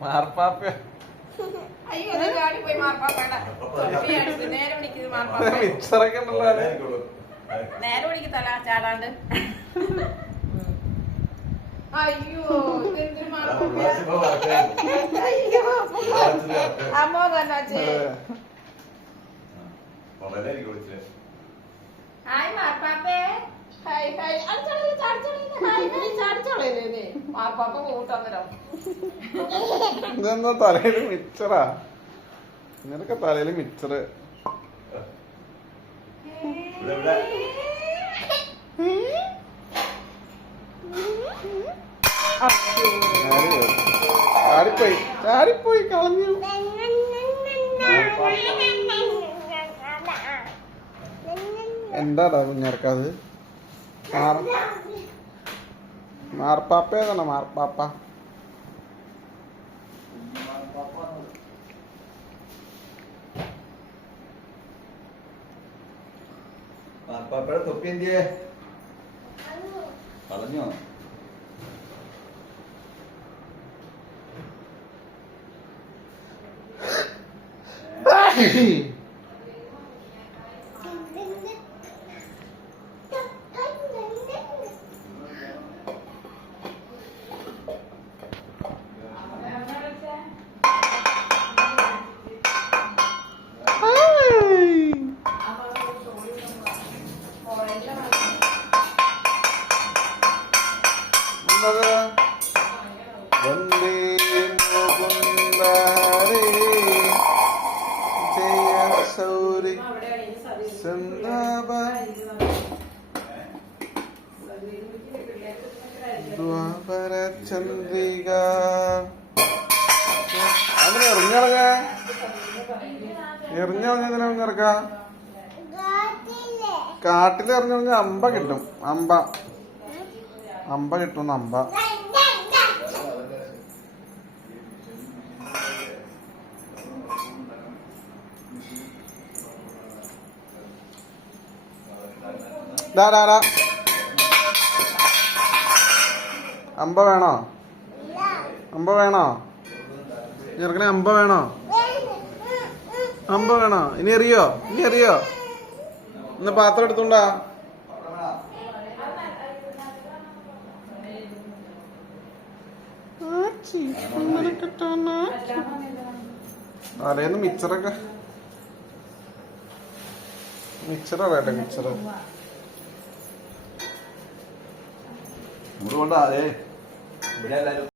മാർപ്പാപ്പ മിച്ചറൊക്കെ ഉണ്ടല്ലോ നേരെ പിടിക്ക് തല ചാടാണ്ട്. അയ്യോ അമ്മോ കണ്ണാച്ചേ. ഹായ് മാർപ്പാപ്പേ. ഹായ് ഹായ് ചാടിച്ചോളേ മാർപ്പാപ്പ കൂട്ടന്നേരം. ഇതെന്താ തലയില് മിച്ചറാ? നിനക്ക് തലയില് മിച്ചറ്. ചാടിപ്പോയി ചാടിപ്പോയി കളഞ്ഞു. എന്താടാ കുഞ്ഞർക്കത്? മാർപ്പാപ്പ ഏതാണോ മാർപ്പാപ്പ? മാർപ്പാപ്പയുടെ തൊപ്പി എന്തിയേ? കളഞ്ഞോ? വന്ദേ മുകുന്ദ ഹരേ ജയ സൗരി സന്ദാപ ദ്വാപര ചന്ദ്രിക. അങ്ങനെ എറിഞ്ഞിറങ്ങ എറിഞ്ഞിറങ്ങ ഇറക്ക. കാട്ടിൽ എറിഞ്ഞിറങ്ങ അമ്പ കിട്ടും. അമ്പ കിട്ടും. അമ്പ അമ്പ വേണോ? അമ്പ വേണോ? ചെറുക്കനെ അമ്പ വേണോ? അമ്പ വേണോ? ഇനി എറിയോ? ഇന്ന് പാത്രം എടുത്തോണ്ടാ. അറിയുന്ന മിച്ചറൊക്കെ മിച്ചറ വേട്ടെ മിച്ചറ മുറി കൊണ്ടാ. അതെ